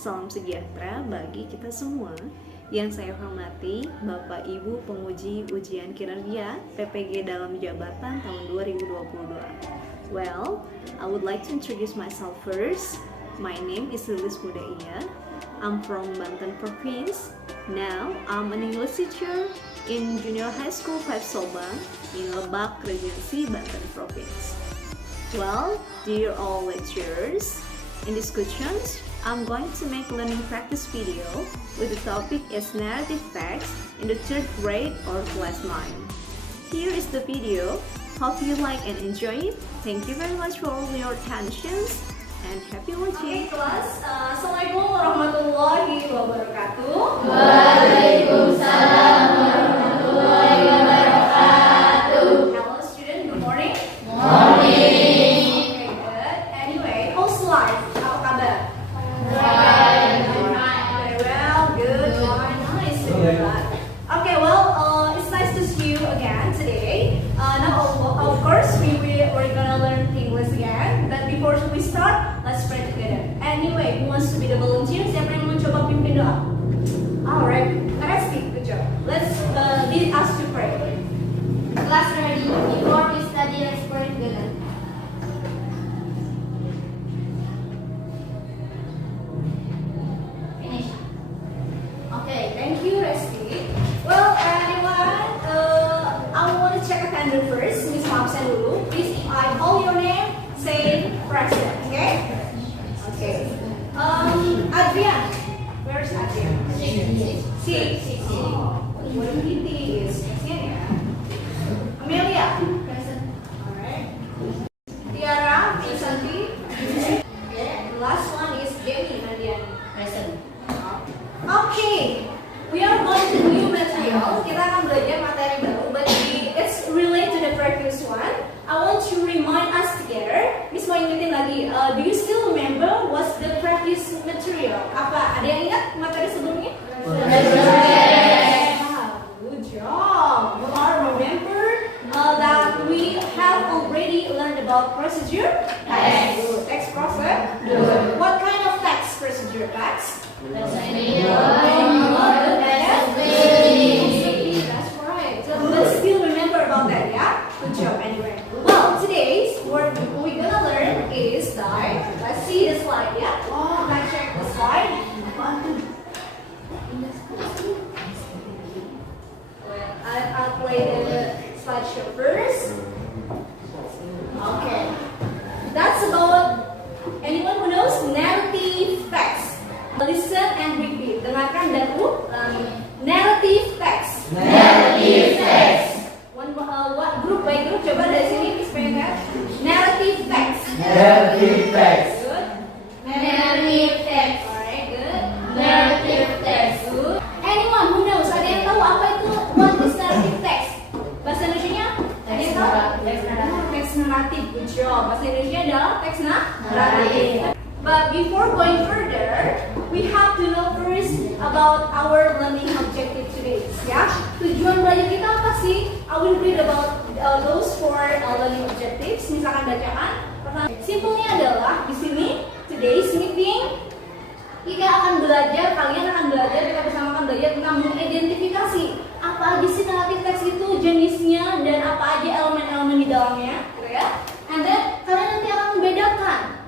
salam sejahtera bagi kita semua. Yang saya hormati Bapak Ibu penguji ujian kinerja PPG dalam jabatan tahun 2022. Well, I would like to introduce myself first. My name is Lilis Mudaia. I'm from Banten Province. Now, I'm an English teacher in Junior High School 5 Sobang in Lebak Regency, Banten Province. Well, dear all lecturers, in this questions, I'm going to make learning practice video with the topic is narrative text in the 3rd grade or class 9. Here is the video. Hope you like and enjoy it. Thank you very much for all your attentions and happy watching. Okay, kelas. Assalamualaikum warahmatullahi wabarakatuh. Waalaikumsalam warahmatullahi wabarakatuh. Hello student, good morning. Morning. Okay, good. Anyway, how's life? Apa kabar? Right. Very well, good, fine, nice to hear that. Okay, well, it's nice to see you again today. Now, of course, we're gonna learn English again. But before we start, let's pray together. Anyway, who wants to be the volunteer? Siapa yang mau coba pimpin doa? Alright, let's speak. Good job. Let's lead us to pray. Class ready. Before we study, let's pray together. Finish. Okay, thank you, Resti. Well, anyone, I want to check attendance first. Miss Mabsen dulu. Please, if I call your name, say present. Okay? Okay. Adrian. Where's Adrian? Six. Oh, what do you think is? Amelia. Present. Alright. Tiara, Santi. Okay. Last one is Jenny Nadiani. Present. Okay, we are going to new material. Kita akan belajar materi baru, but it's related to the previous one. I want to remind us together. Miss mau ingetin lagi. Do you still remember what's the previous material? Apa? Ada yang ingat materi sebelumnya? Yes. Good job. You all remember that we have already learned about procedure? Yes. Good. Text process? Good. What kind of text procedure? Text? Let's That's right. So let's still remember about that, yeah? Good job anyway. Well, today's what we're gonna learn is that, let's see the slide, yeah? Oh, let's check the slide. I'll play the slideshow first. Okay. That's about, anyone who knows narrative text. Listen and repeat. Dengarkan dan ulangi. Narrative text. Narrative text. What group by group? Coba dari sini, please pay attention. Narrative text. Narrative text. Good. Narrative text. Alright, good. Narrative text. Good. Anyone who knows? Ada yang tahu apa itu? What is narrative text? Bahasa Indonesia? Ada yang tahu? Teks naratif. Teks naratif. Good job. Bahasa Indonesia adalah teks naratif. Naratif. But before going further, we have to know first about our learning objective today. Ya, tujuan belajar kita apa sih? I will read about those four learning objectives. Misalkan bacaan. Pertama, simpelnya adalah di sini today's meeting kita akan belajar, kalian akan belajar, kita bersama akan belajar tentang mengidentifikasi apa aja sih narrative text itu, jenisnya dan apa aja elemen-elemen di dalamnya, gitu ya. And then kalian nanti akan membedakan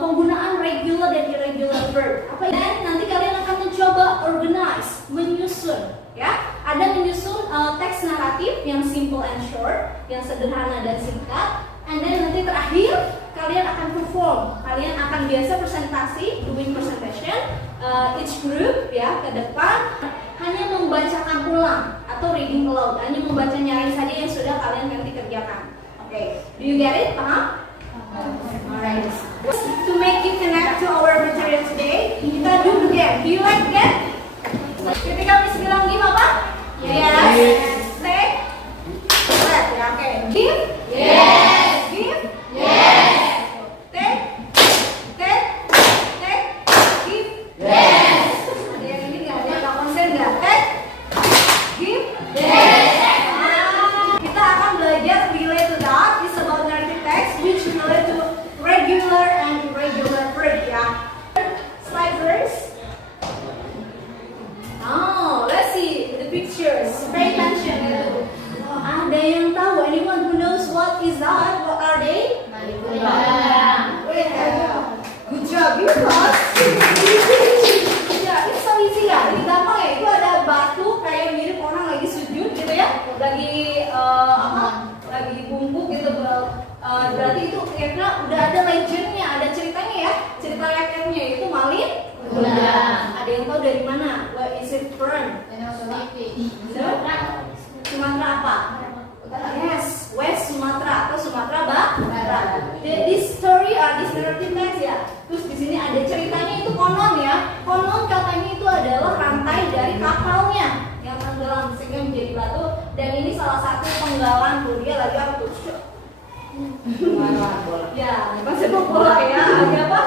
penggunaan regular dan irregular verb. Dan nanti kalian akan mencoba organize, menyusun, ya. Ada menyusun teks naratif yang simple and short, yang sederhana dan singkat. And then nanti terakhir kalian akan perform. Kalian akan biasa presentasi, doing presentation, each group ya ke depan hanya membacakan ulang atau reading aloud, hanya membaca nyaring saja yang sudah kalian nanti kerjakan. Okay, do you get it? Paham? Alright. To make it connect to our material today, kita do the game. Do you like the game? Ketika Miss bilang game apa? Yes. Take. Let. Ya, oke. Give. Yes. Give. Yes. Take. Take. Take. Give. Yes. Ada yang ini nggak? Ada yang nggak konsen nggak? Take. Give. Yes. Kita akan belajar relate to that. It's about narrative text which relate to regular and irregular verb ya. Slide first. kira-kira udah ada legendnya, ada ceritanya ya, cerita rakyatnya itu Malin Kundang. Ada yang tahu dari mana? Where is it from? Sumatera apa? Yes, West Sumatra atau Sumatera Barat. This story this narrative text ya. Terus di sini ada ceritanya itu konon ya. Konon katanya itu adalah rantai dari kapalnya yang tenggelam sehingga menjadi batu. Dan ini salah satu penggalan tuh, dia lagi apa tuh? Marah. Ya, bukan sepak bola ya. Ada apa?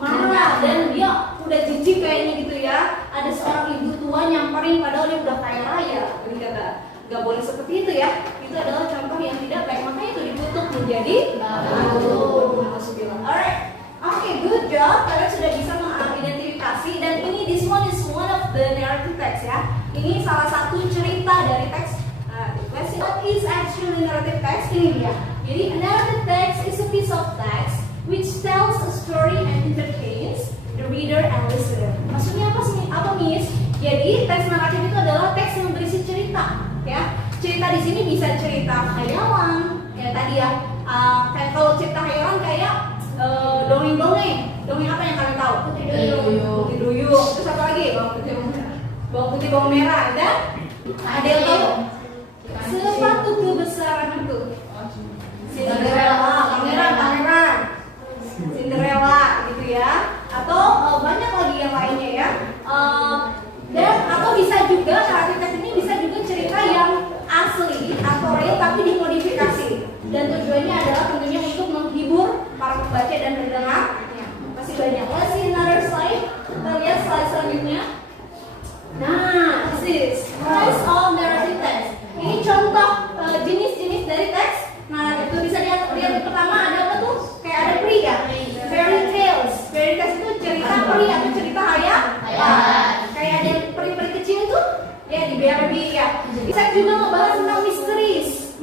Marah. Dan dia udah jijik kayaknya gitu ya. Ada seorang ibu tua nyamperin padahal dia udah kaya raya. Ini kata, gak boleh seperti itu ya. Itu adalah contoh yang tidak baik, makanya itu dikutuk menjadi batu. Alright, oke, good job. Kalian sudah bisa mengidentifikasi dan ini this one is one of the narrative text ya. Ini salah satu cerita dari teks. What is actually narrative text? Ini dia. Jadi narrative text is a piece of text which tells a story and entertains the reader and listener. Maksudnya apa sih? Apa Miss? Jadi teks naratif itu adalah teks yang berisi cerita, ya. Cerita di sini bisa cerita khayalan, ya tadi ya. Kayak kalau cerita khayalan kayak dongeng-dongeng. Dongeng apa yang kalian tahu? Putri Duyung. Terus apa lagi? Bawang putih, bawang merah. Ada yang tahu? Sepatu kebesaran itu. Cinderella, pangeran. Cinderella gitu ya. Atau banyak lagi yang lainnya ya. Dan atau bisa juga naratif teks ini bisa juga cerita yang asli atau real tapi dimodifikasi. Dan tujuannya adalah tentunya untuk menghibur para pembaca dan pendengar. Masih banyak. Let's see another slide. Kita lihat slide selanjutnya. Nah, this is types of narrative text. Ini contoh jenis-jenis dari teks. Nah, itu bisa lihat pertama ada apa tuh? Kayak ada peri ya. Fairy tales. Fairy tales itu cerita peri atau cerita hayal. Kayak ada peri-peri kecil itu ya di BRB ya. Bisa juga membahas tentang misteries.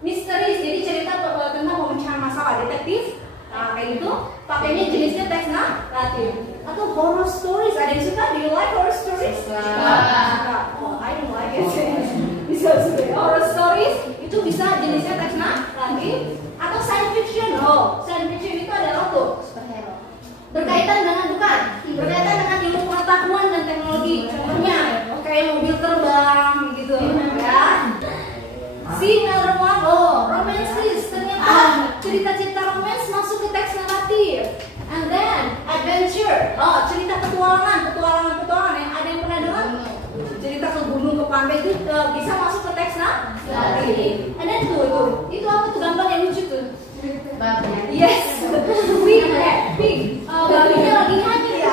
Misteries jadi cerita tentang pemecahan masalah detektif. Nah, kayak gitu. Pakainya jenisnya teks naratif. Atau horror stories. Ada yang suka? Do you like horror stories? Oh, I don't like it. Bisa juga. Horror stories itu bisa jenisnya teks naratif. Atau science fiction. Oh, science fiction itu adalah tuh berkaitan dengan berkaitan dengan ilmu pengetahuan dan teknologi. Contohnya, kayak mobil terbang gitu ya. See another one. Oh, romances. Ternyata cerita-cerita romance masuk ke teks naratif. And then adventure. Oh, cerita petualangan ya. Ada yang pernah dengar? Cerita ke gunung, ke pantai itu bisa masuk ke teks naratif. And then itu apa tuh gambar yang lucu tuh? Yes. Pig. Babinya lagi hamil ya.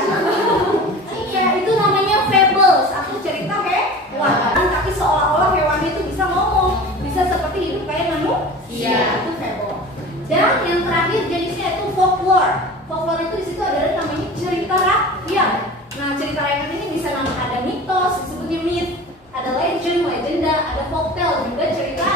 Iya, itu namanya fables. Aku cerita hewan, tapi seolah-olah hewan itu bisa ngomong, bisa seperti hidup kayak manusia. Itu fable. Dan yang terakhir jenisnya itu folklore. Folklore itu di situ adalah namanya cerita rakyat. Nah, cerita rakyat ini bisa ada mitos, disebutnya myth, ada legenda, ada folktale, juga cerita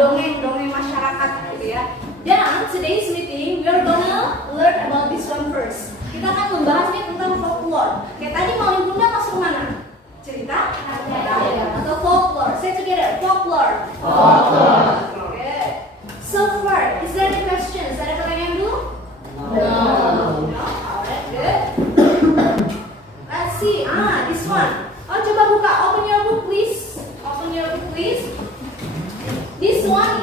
dongeng masyarakat gitu ya. Dan today's meeting we are gonna learn about this one first. Kita akan membahasnya tentang folklore. Kayak tadi Malin Kundang masuk mana? Cerita atau folklore. Say together, folklore. Okay. So far, is there any questions? Ada pertanyaan dulu? No. Alright, good. Let's see. This one. Oh, coba buka. Open your book, please. This one,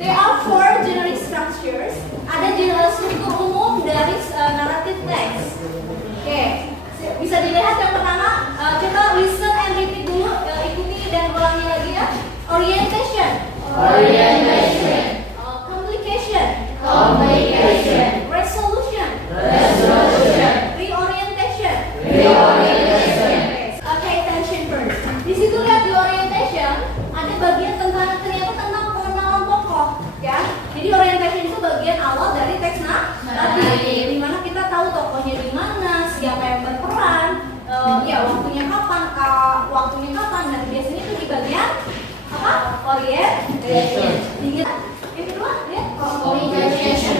there are 4 generic structures. Ada struktur umum dari narrative text. Oke. Bisa dilihat yang pertama. Coba listen and repeat dulu. Ikuti dan ulangi lagi ya. Orientation. Complication. Resolution. Reorientation. Okay, attention first. Di situ lihat di orientation ada bagian ternyata tentang pengenalan tokoh, ya. Jadi orientation itu bagian awal dari teks naratif, di mana kita tahu tokohnya di mana, siapa yang berperan, waktunya kapan, dan biasanya itu di bagian apa? Orientation. Yang kedua, ya, complication.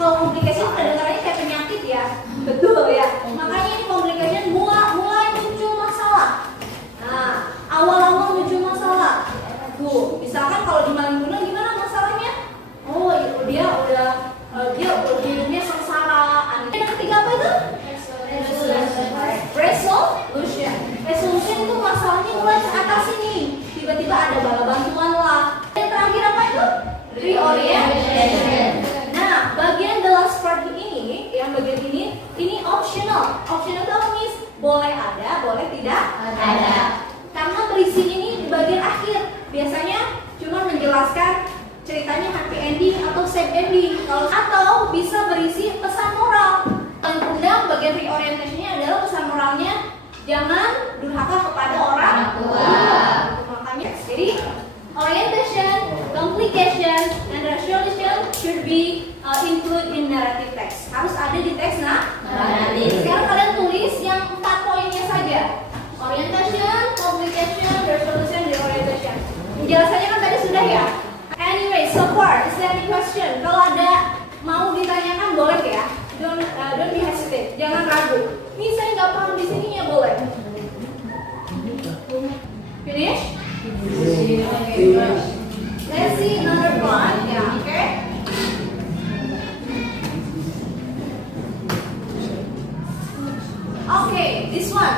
Kalau complication kedengarannya kayak penyakit ya, betul ya. Makanya ini complication mulai muncul masalah. Nah, awal-awal muncul masalah. Misalkan kalau di Malin tidak ada. Karena berisi ini di bagian akhir. Biasanya cuma menjelaskan ceritanya happy ending atau sad ending. Atau bisa berisi pesan moral. Yang undang bagian reorientasinya adalah pesan moralnya jangan durhaka kepada orang tua. Makanya jadi orientation, complication, and rationalization should be included in narrative text. Harus ada di teks narrative. Sekarang kalian tulis yang 4 poinnya saja. Orientation, complication, rationalization, reorientation. Penjelasannya kan tadi sudah ya. Anyway, so far, is there any question? Kalau ada mau ditanyakan boleh ya. Don't be hesitate. Jangan ragu. Ini saya nggak paham di sini ya boleh. Finish? Okay, good. Let's see another one. Yeah, okay. Okay, this one.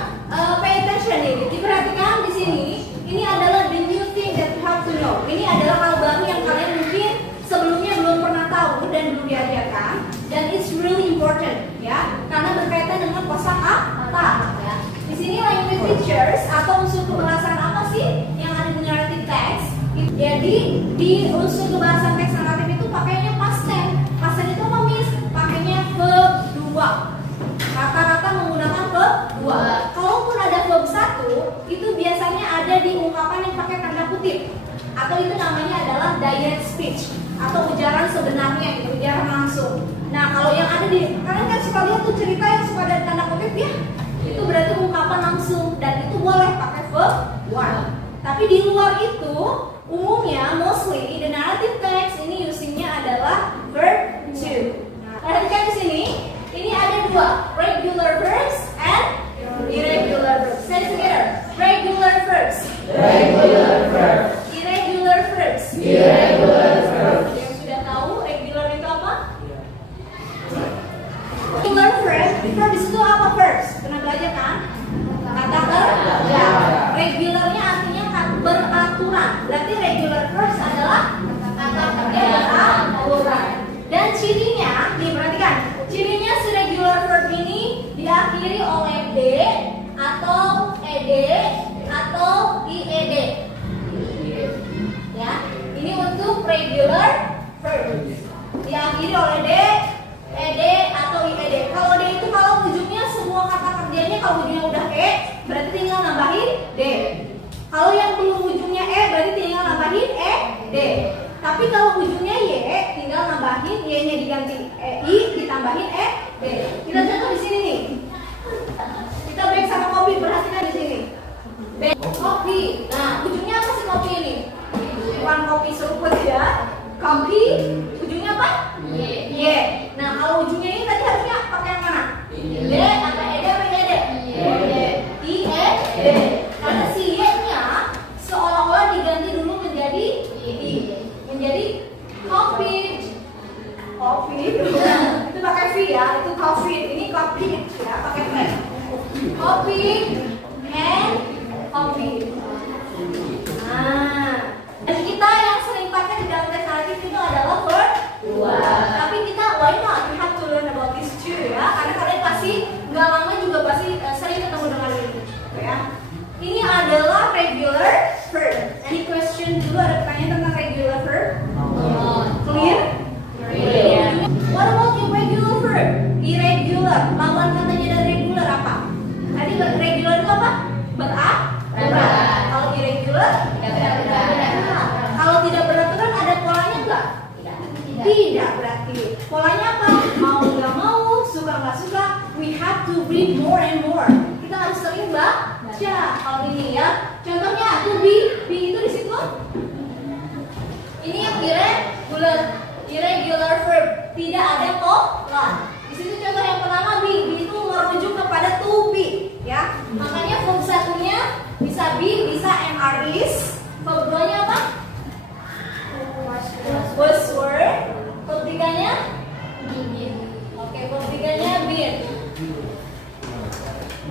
Pay attention nih. Diperhatikan di sini. Ini adalah the new thing that you have to know. Ini adalah hal baru yang kalian mungkin sebelumnya belum pernah tahu dan belum diajarkan. Dan it's really important, ya, karena berkaitan dengan kosakata. Ya. Di sini language features atau unsur kebahasaan apa sih yang ada di narrative text? Jadi di unsur kebahasaan teks naratif itu pakainya past tense. Past tense itu apa, Miss? Pakainya verb 2. Rata-rata menggunakan verb 2. Kalaupun ada verb 1, itu biasanya ada di ungkapan yang pakai tanda kutip. Atau itu namanya adalah direct speech atau ujaran sebenarnya, gitu, ujaran langsung. Nah, kalau yang ada di kalian kan suka lihat tuh cerita yang suka ada tanda kutip ya, itu berarti ungkapan langsung dan itu boleh pakai verb 1. Tapi di luar itu umumnya mostly the narrative text ini usingnya adalah verb 2. Nah, perhatikan di sini, ini ada 2, regular verbs and irregular verbs. Say together, regular verbs. Regular verbs. Irregular verbs. Irregular verbs. Yang sudah tahu regular itu apa? Regular verb itu apa verbs? Pernah belajar kan? Kata kerja. Regularnya artinya beraturan. Berarti regular verbs adalah kata kerja beraturan. Dan cirinya, nih perhatikan, cirinya si regular verb ini diakhiri oleh d atau ed atau ied. Ya, ini untuk regular verb diakhiri oleh d, ed atau ied. Kalau d itu kalau ujungnya semua kata kerjanya kalau ujungnya udah e, berarti tinggal nambahin d. Kalau yang belum ujungnya e, berarti tinggal nambahin d. Tapi kalau ujungnya y, tinggal nambahin y-nya diganti i ditambahin d. Kita contoh di sini nih. Kita break sama kopi, perhatikan di sini. Kopi. Nah, ujungnya apa sih kopi ini? Bukan kopi seruput ya. Kopi ujungnya apa? Y. Nah, kalau ujungnya ini tadi harusnya pakai yang mana? D atau ed atau ed? I e d. Karena si y-nya seolah-olah diganti dulu menjadi i. Menjadi kopi. Kopi. Itu pakai v ya, itu kopi. Ini kopi ya, pakai v. Kopi and kopi. Nah, dan kita yang sering pakai di dalam teks naratif itu adalah verb 2. Tapi kita why not? We have to learn about this too ya. Karena kalian pasti nggak lama juga pasti sering ketemu dengan ini, ya. Ini adalah regular verb. Any question dulu? Ada pertanyaan tentang regular verb? Clear? What about irregular verb? Irregular. Lawan katanya dari regular apa? Tadi regular itu apa? Beraturan. Kalau irregular? Beraturan. Kalau tidak beraturan ada polanya nggak? Tidak berarti. Polanya apa? Mau nggak mau, suka nggak suka, we have to read more and more. Kita harus sering baca. Kalau ini ya. Contohnya to be itu di situ. Ini yang irregular verb, tidak ada pola. Di situ contoh yang pertama be itu merujuk kepada to be, ya. Makanya verb satunya bisa be, bisa am, is. Verb 2-nya apa? Was, were. Verb 3-nya? Oke, verb 3-nya been.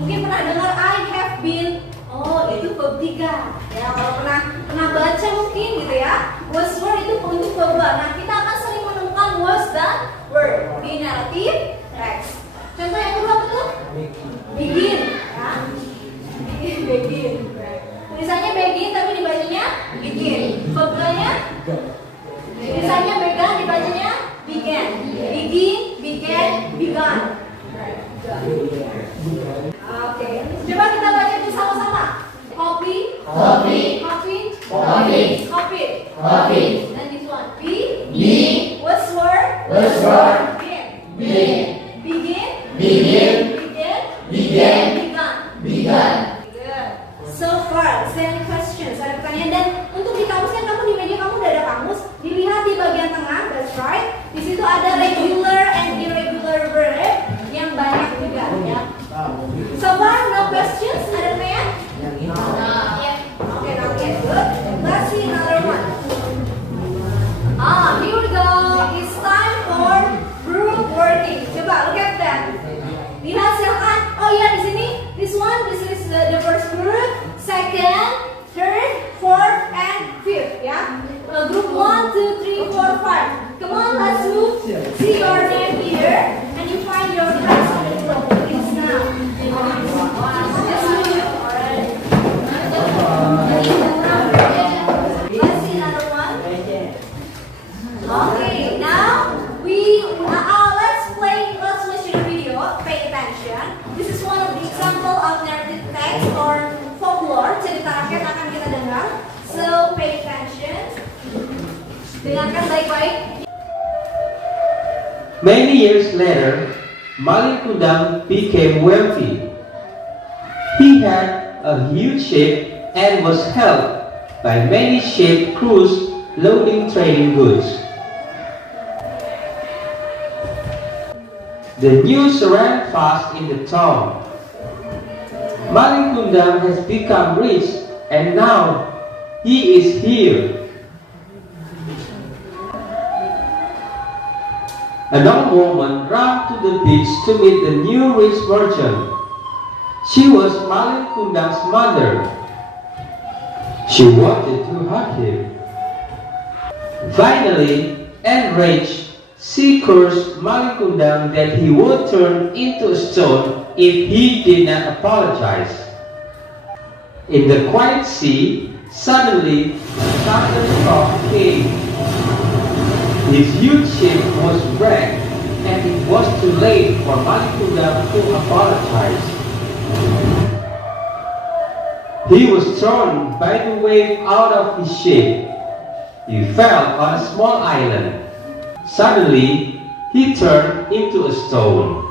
Mungkin pernah dengar I have been. Oh, itu verb 3. Ya, kalau pernah baca mungkin gitu ya. Was, were itu untuk verb 2. Nah, kita akan sering menemukan was dan were di narrative text. Contoh yang kedua betul? Begin, ya. Oke, coba kita baca itu sama-sama. Copy, Copy. copy, Copy. copy. Copy. Dan this one, B, B. what's word? What's word? Begin. Begin. Begin. Begin. Begin. Begin. Begun. Begun. Good. So far, is there any questions? Ada pertanyaan? Dan untuk di kamusnya kamu di meja kamu udah ada kamus. Dilihat di bagian tengah, that's right. Di situ ada regular and irregular verb yang banyak juga ya. So far, no questions? Ada pertanyaan? Yeah. Okay, not yet. Good. Let's see another one. Here we go. It's time for group working. Coba look at that. Lihat silakan. Oh iya di sini. This one, this is the first group. Second, third, fourth, and fifth. Ya. Group 1, 2, 3, 4, 5. Come on, let's move. See your name here, and you find your place on the group. Please now. Let's move. Let's see another one. Okay, now let's watch the video. Pay attention. This is one of the example of narrative text or folklore. Cerita rakyat akan kita dengar. So pay attention. Dengarkan baik-baik. Many years later, Malin Kundang became wealthy. He had a huge ship and was helped by many ship crews loading trading goods. The news ran fast in the town. Malin Kundang has become rich and now he is here. A young woman ran to the beach to meet the new rich merchant. She was Malin Kundang's mother. She wanted to hug him. Finally, enraged, she cursed Malin Kundang that he would turn into a stone if he did not apologize. In the quiet sea, suddenly a thunderstorm came. His huge ship was wrecked, and it was too late for Malin Kundang to apologize. He was thrown by the wave out of his ship. He fell on a small island. Suddenly, he turned into a stone.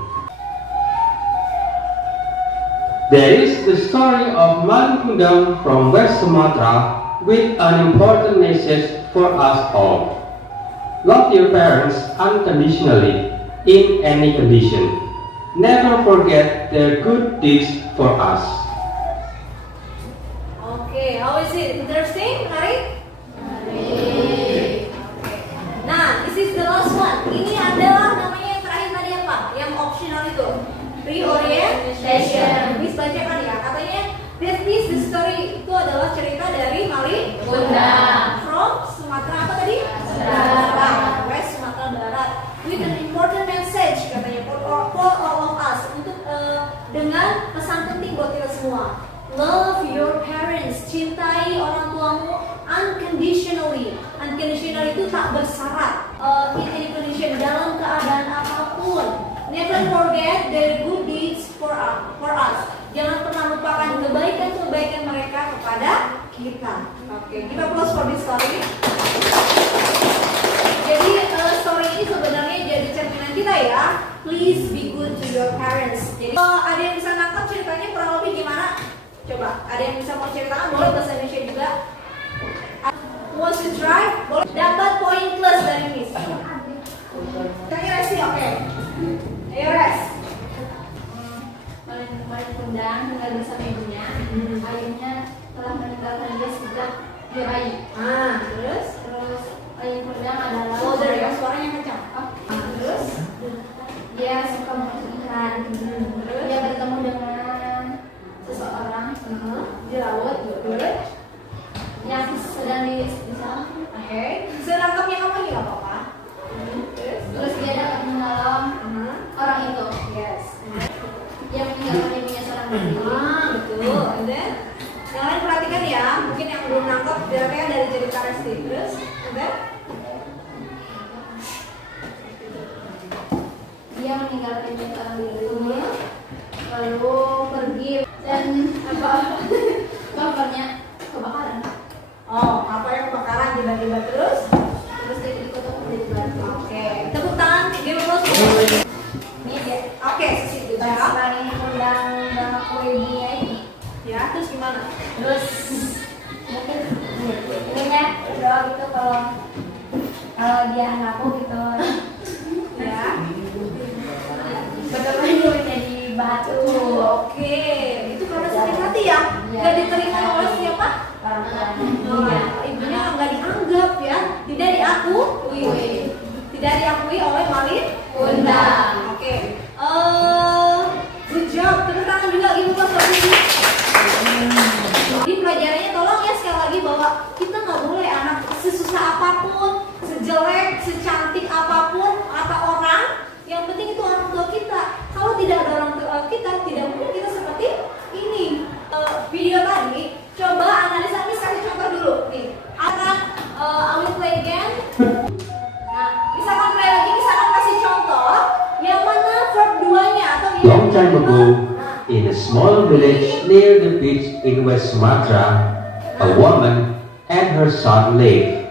There is the story of Malin Kundang from West Sumatra with an important message for us all. Love your parents unconditionally, in any condition. Never forget their good deeds for us. Okay, how is it? Interesting? Menarik? Okay. Nah, this is the last one. Ini adalah namanya yang terakhir tadi apa? Yang optional itu. Reorientation. Please bacakan ya. Katanya, this is the story. Itu adalah cerita dari Malin Kundang. From Sumatera apa tadi? Barat. West Sumatera Barat. With an important message katanya for all of us. Untuk dengan pesan penting buat kita semua. Love your parents. Cintai orang tuamu unconditionally. Unconditional itu tak bersyarat. In any condition, dalam keadaan apapun. Never forget their good deeds for us. Jangan pernah lupakan kebaikan-kebaikan mereka kepada kita. Oke, give applause for this story. Jadi story ini sebenarnya jadi cerminan kita ya. Please be good to your parents. Jadi ada yang bisa nangkap ceritanya kurang lebih gimana? Coba, ada yang bisa mau ceritakan? Boleh bahasa Indonesia juga. Want to try? Boleh. Dapat poin plus dari Miss. Tanya Resi, oke. Ayo Res. Malin Kundang tinggal bersama ibunya. Ayahnya telah meninggalkan dia sejak dia bayi. Terus Malin Kundang adalah louder ya, suaranya kencang. Terus dia suka berpergian. Dia bertemu dengan seseorang di laut yang sedang di sana. Oke. Serangkapnya kamu aja nggak apa-apa. Terus dia dapat menolong orang itu. Yes. Dia meninggalkan ibunya seorang diri. Betul. And then yang lain perhatikan ya, mungkin yang belum nangkap biasanya dari cerita Resti. Terus, and then Dia meninggalkan meninggalkan orang di rumah, lalu pergi dan bapaknya kebakaran. Oh, apa yang kebakaran tiba-tiba terus? Terus dia dikotok kulit batu. Oke, tepuk tangan, give a applause. Ini dia. Oke, sisi itu ya. Pas lagi undang aku ibunya ini. Ya, terus gimana? Terus mungkin ini ya doa gitu kalau dia ngaku gitu Ya. betul-betul menjadi batu. Oke, itu karena sakit hati ya? Iya. Gak diterima oleh siapa? Orang Oh, tuanya. ibunya nggak dianggap ya, tidak diakui, tidak diakui oleh Malin Undang. Oke, good job. Tepuk tangan juga ibu kelas ini. Di pelajarannya tolong ya sekali lagi bahwa kita nggak boleh anak sesusah apapun, sejelek, secantik apapun kata orang. Yang penting itu orang tua kita. Kalau tidak ada orang tua kita, tidak mungkin kita seperti ini. Video tadi, coba analisa, Miss kasih contoh dulu nih. Akan I will play again. Nah, misalkan play lagi, misalkan kasih contoh yang mana verb 2-nya atau Long time ago, in a small village near the beach in West Sumatra, a woman and her son lived.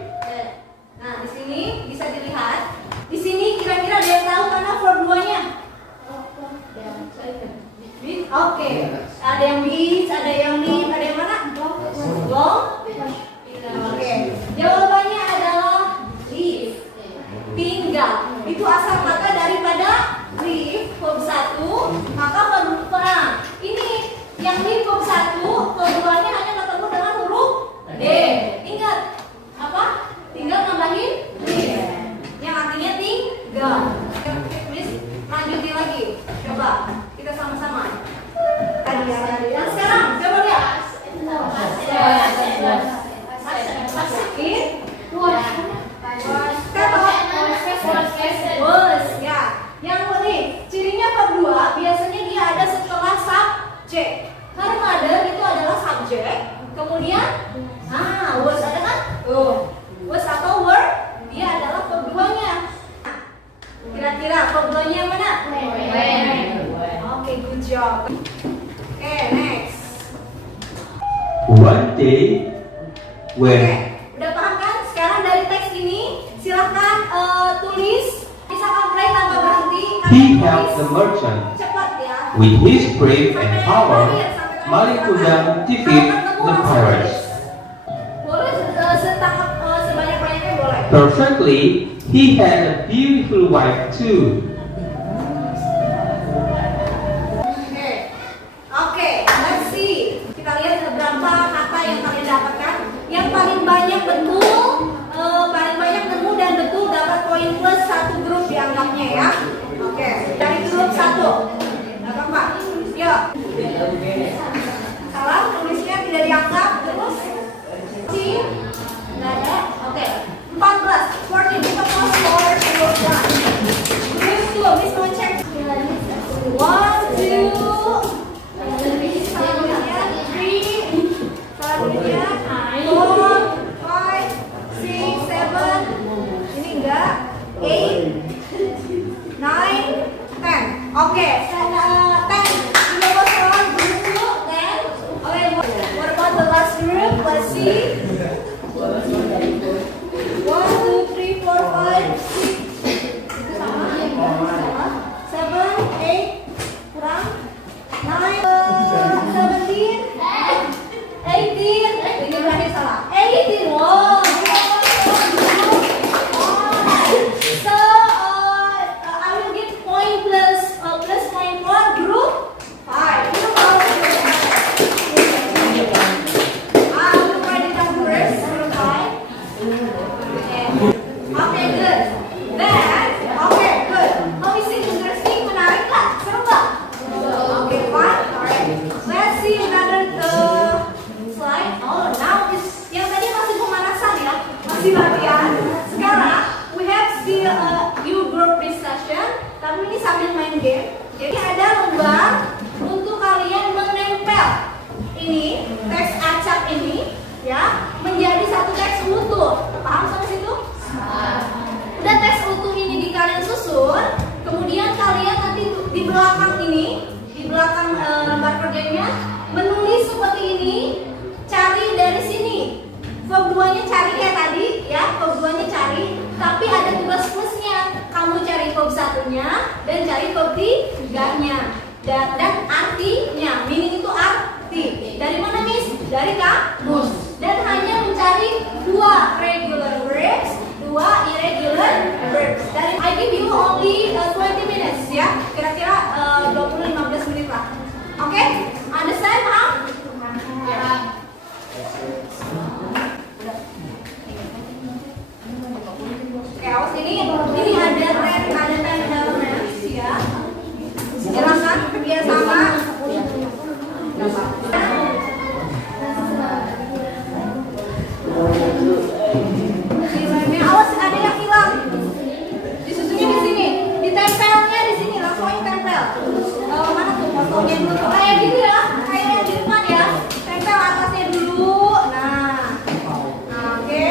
Nah, di sini bisa dilihat. Di sini kira-kira ada yang tahu mana verb 2-nya? Oke. Ada yang beach, ada yang live, ada yang mana? Long. Oke. Jawabannya adalah live. Tinggal. Itu asal kata daripada live verb 1, maka verb 2. Ini yang live verb 1, verb 2-nya hanya ketemu dengan huruf D. Ingat apa? Tinggal nambahin live. Yang artinya tinggal. Please lanjutin lagi. Coba kita sama-sama. Tadi ya. Yang sekarang coba lihat. Masukin. Was, ya. Yang ini cirinya verb 2 biasanya dia ada setelah subjek. Her mother itu adalah subjek. Kemudian was ada kan? Tuh. Was atau were dia adalah verb 2-nya. Kira-kira verb 2-nya yang mana? Oke, good job. Oke, next. One day, Oke, when udah paham kan? Sekarang dari teks ini silahkan tulis. Misalkan play tanpa berhenti. he helped the merchant Cepat ya. with his brave and power, Malin Kundang defeat the pirates. Boleh sebanyak-banyaknya boleh. Perfectly, he had a beautiful wife too. Oke, let's see. Kita lihat beberapa kata yang kalian dapatkan. Yang paling banyak betul, paling banyak nemu dan betul dapat poin plus 1 grup dianggapnya ya. Oke, dari grup 1. Gak apa-apa. Yuk. Salah, tulisnya tidak dianggap. Terus C, nggak ada. Oke, 14. 14, kita plus 4 grup 1. Grup 2, Miss mau cek. 1, 2. Selanjutnya 3, selanjutnya 4, 5, 6, 7. Ini enggak. 8, 9, 10. Oke, 10. Kita pasang group 2, 10. Oke, what about the last group? Let's see. 1, 2, 3, 4, 5, 6. Itu sama. 7, 8, kurang. 9, 17, 18. Ini berarti salah. 18. Wow. So I will give point plus point for group 5. You know how to do that? I will write it down for objeknya menulis seperti ini, cari dari sini. Verb 2-nya cari kayak tadi ya, verb 2-nya cari, tapi ada tugas plusnya. Kamu cari verb 1-nya dan cari verb 3-nya. Dan artinya, meaning itu arti. Dari mana, Miss? Dari kamus. Dan hanya mencari 2 regular verbs, 2 irregular verbs. Dari I give you only 20 minutes ya. Kira-kira 20-15 menit lah. Oke? Understand, Ma'am? Oke, awas ini ada tempelnya ya. Silakan kerjasama. Awas ada yang hilang. Disusunnya di sini, ditempelnya di sini, langsung aja tempel. Mana tuh fotonya dulu? Kayak gitu ya, kayak yang di depan ya. Tempel atasnya dulu. Nah, oke.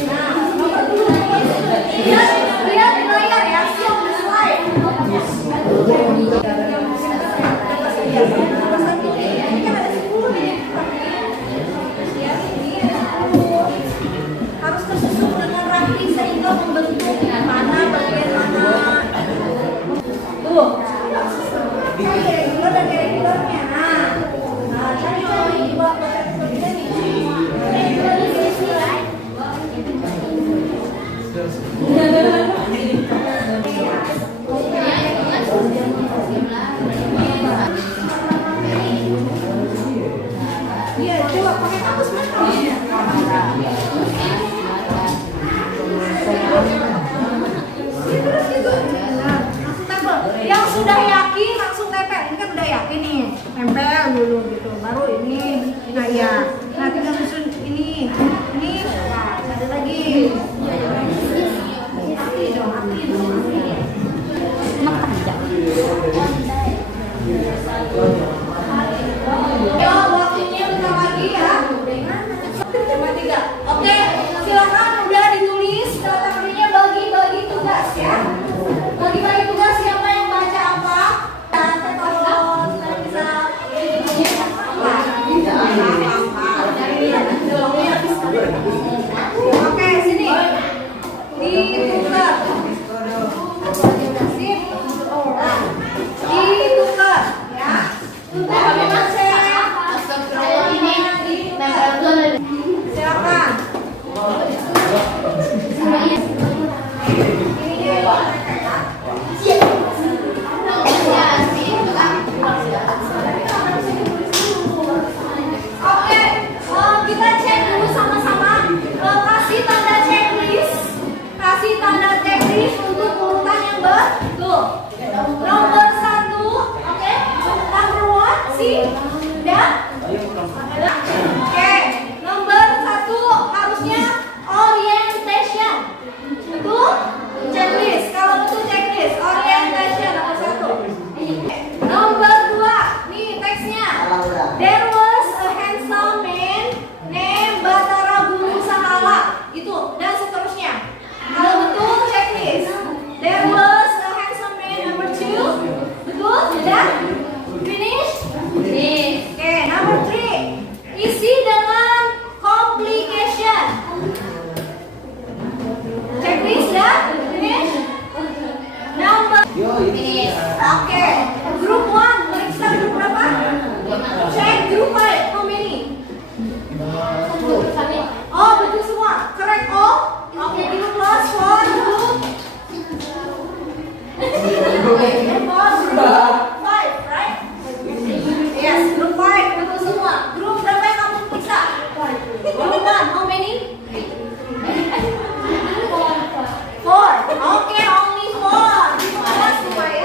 Nah, nomor 2. Lihat di layar ya, siap di slide. Ini kan ada 10 nih. Harus tersusun dengan rapi sehingga membentuk mana bagian mana. Tuh, irregular dan irregularnya. Nah, cari buat seperti ini. Iya, coba pakai kamus mana? Terus gitu. Nah, langsung tempel. Yang sudah yakin langsung tempel. Ini kan udah yakin nih. Tempel dulu gitu. Baru ini. Nah, ya. Nah, tinggal susun ini. Ini. Nah, ada lagi. Api dong, api dong. Yo, waktunya bentar lagi ya. Cuma 3. Oke, silakan udah ditulis kategorinya, bagi-bagi tugas ya. Bagi-bagi tugas, siapa yang baca apa? Dan kalau bisa oke, sini. Ditukar. Sip. Nah, ditukar ya. Tukarnya masih. Silakan. Oke, kita cek dulu sama-sama. Kasih tanda checklist. Kasih tanda checklist untuk urutan yang betul. Nomor 1, oke. Number 1, see? Dan oke, nomor 1 harusnya orientation. Betul? Checklist. Kalau betul checklist, orientation nomor 1. Nomor 2, nih teksnya. There was a handsome man named Batara Guru Sahala. Itu dan seterusnya. Kalau betul checklist. There was a handsome man number 2. Betul? Sudah? Finish? Oke, number 3. Isi dengan complication. Checklist ya? Finish? Number oke. Group 1, periksa group berapa? Check group 5. How many? Oh, betul semua. Correct all? Oke, group plus 4 group. Group 5, right? Yes, group 5 betul semua. Group berapa yang kamu periksa? Group 1, how many? 4. Oke, only 4. Plus 2 ya.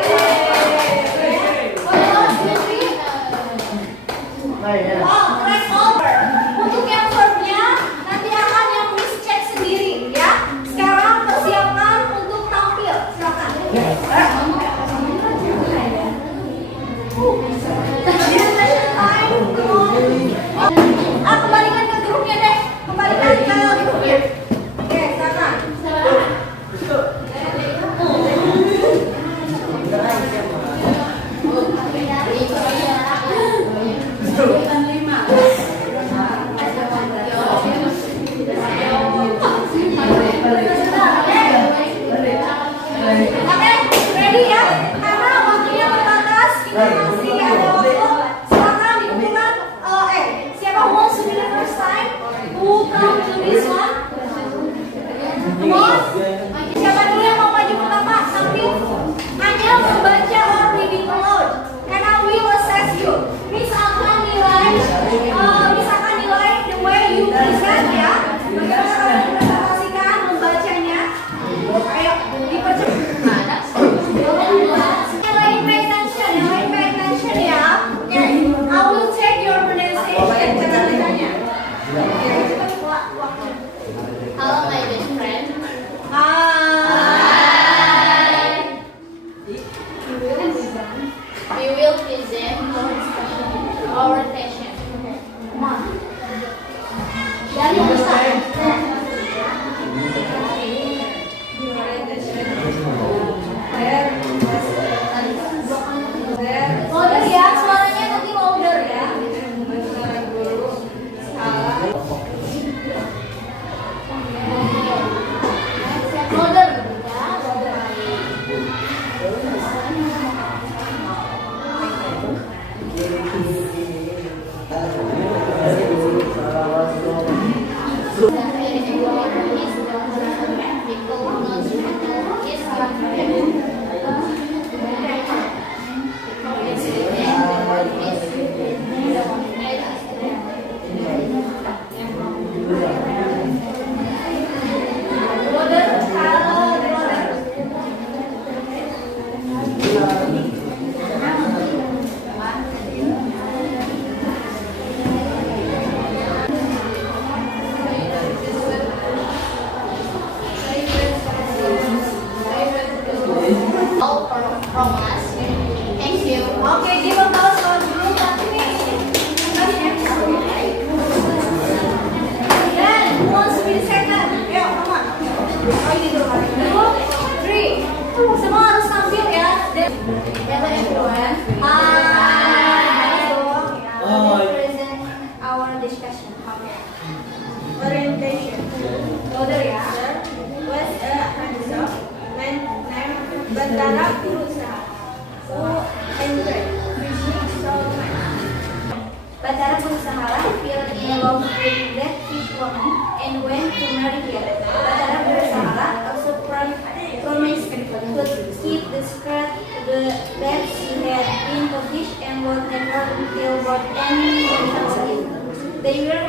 Oh, correct all. Untuk yang verbnya nanti akan yang miss cek sendiri ya. Sekarang persiapkan untuk tampil. Silakan. Kembalikan ke grupnya deh. Kembalikan ke grupnya. Oke, silakan. from us. Thank you. Okay, give applause for group activity. Then, who wants to be the second? Yeah, come on. Oh, ini dulu. 2, 3. Semua harus tampil ya. Hello everyone. Hi. I will present our discussion. Orientation. Order ya. Was a handsome man named Batara Berusaha who enjoyed fishing so much. Batara berusaha fell in love with that fish woman and went to marry her. Batara berusaha also promised to keep the secret that she had been to fish and would never tell what anyone else did. They were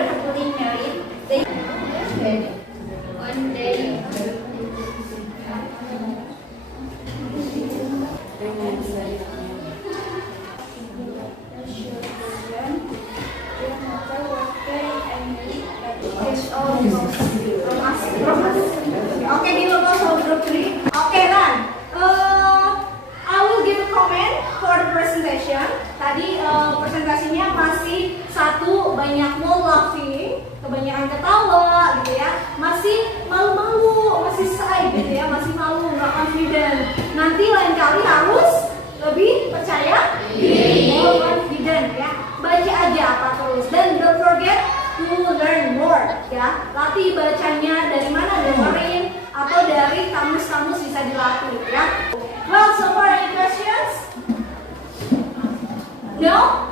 happily married. One day, Oke, di level for group 3. Oke, Ran. I will give a comment for the presentation. Tadi presentasinya masih satu, banyak more laughing, kebanyakan ketawa gitu ya. Masih malu-malu, masih shy gitu ya, masih malu, nggak confident. Nanti lain kali harus lebih percaya diri, more confident ya. Baca aja apa terus dan don't forget to learn more ya. Latih bacanya dari mana, dengerin atau dari kamus-kamus bisa dilatih ya. Well, so far any questions? No?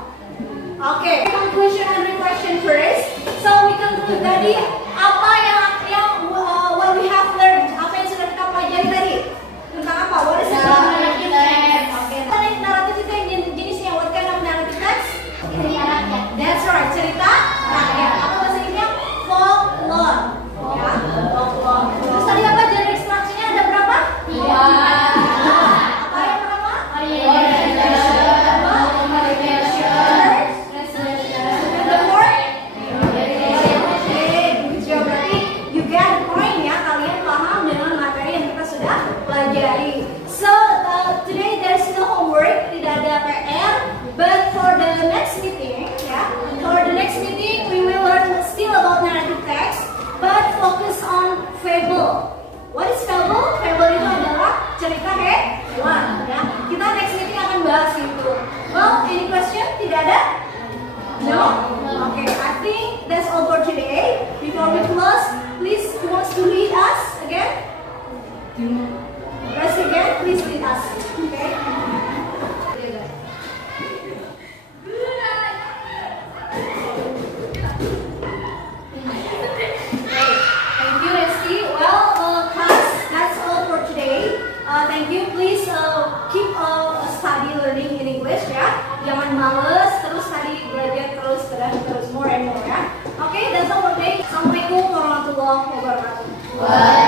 Okay, conclusion and reflection first. So we conclude tadi apa yang what we have learned, apa yang sudah kita pelajari tadi tentang apa? What is narrative text? Okay, narrative itu yang jenisnya what kind of narrative text? That's right, cerita rakyat. Apa bahasa Inggrisnya? Folklore. Ya, folklore. Terus tadi apa genre instruksinya ada berapa? 3. Apa yang pertama? The fourth? Okay, good job. Berarti you get the point ya. Kalian paham dengan materi yang kita sudah pelajari. So today there's no homework, tidak ada PR. But for the next meeting, we will learn still about narrative text, but focus on fable. What is fable? Fable itu adalah cerita hewan. Ya, kita next meeting akan bahas itu. Well, any question? Tidak ada? No? Okay, I think that's all for today. Before we close, please, who wants to lead us again? Rest again, please lead us. Okay. Thank you. Please keep study learning in English ya. Jangan males, terus study belajar terus more and more ya. Okay, that's all for today. Assalamualaikum warahmatullahi wabarakatuh.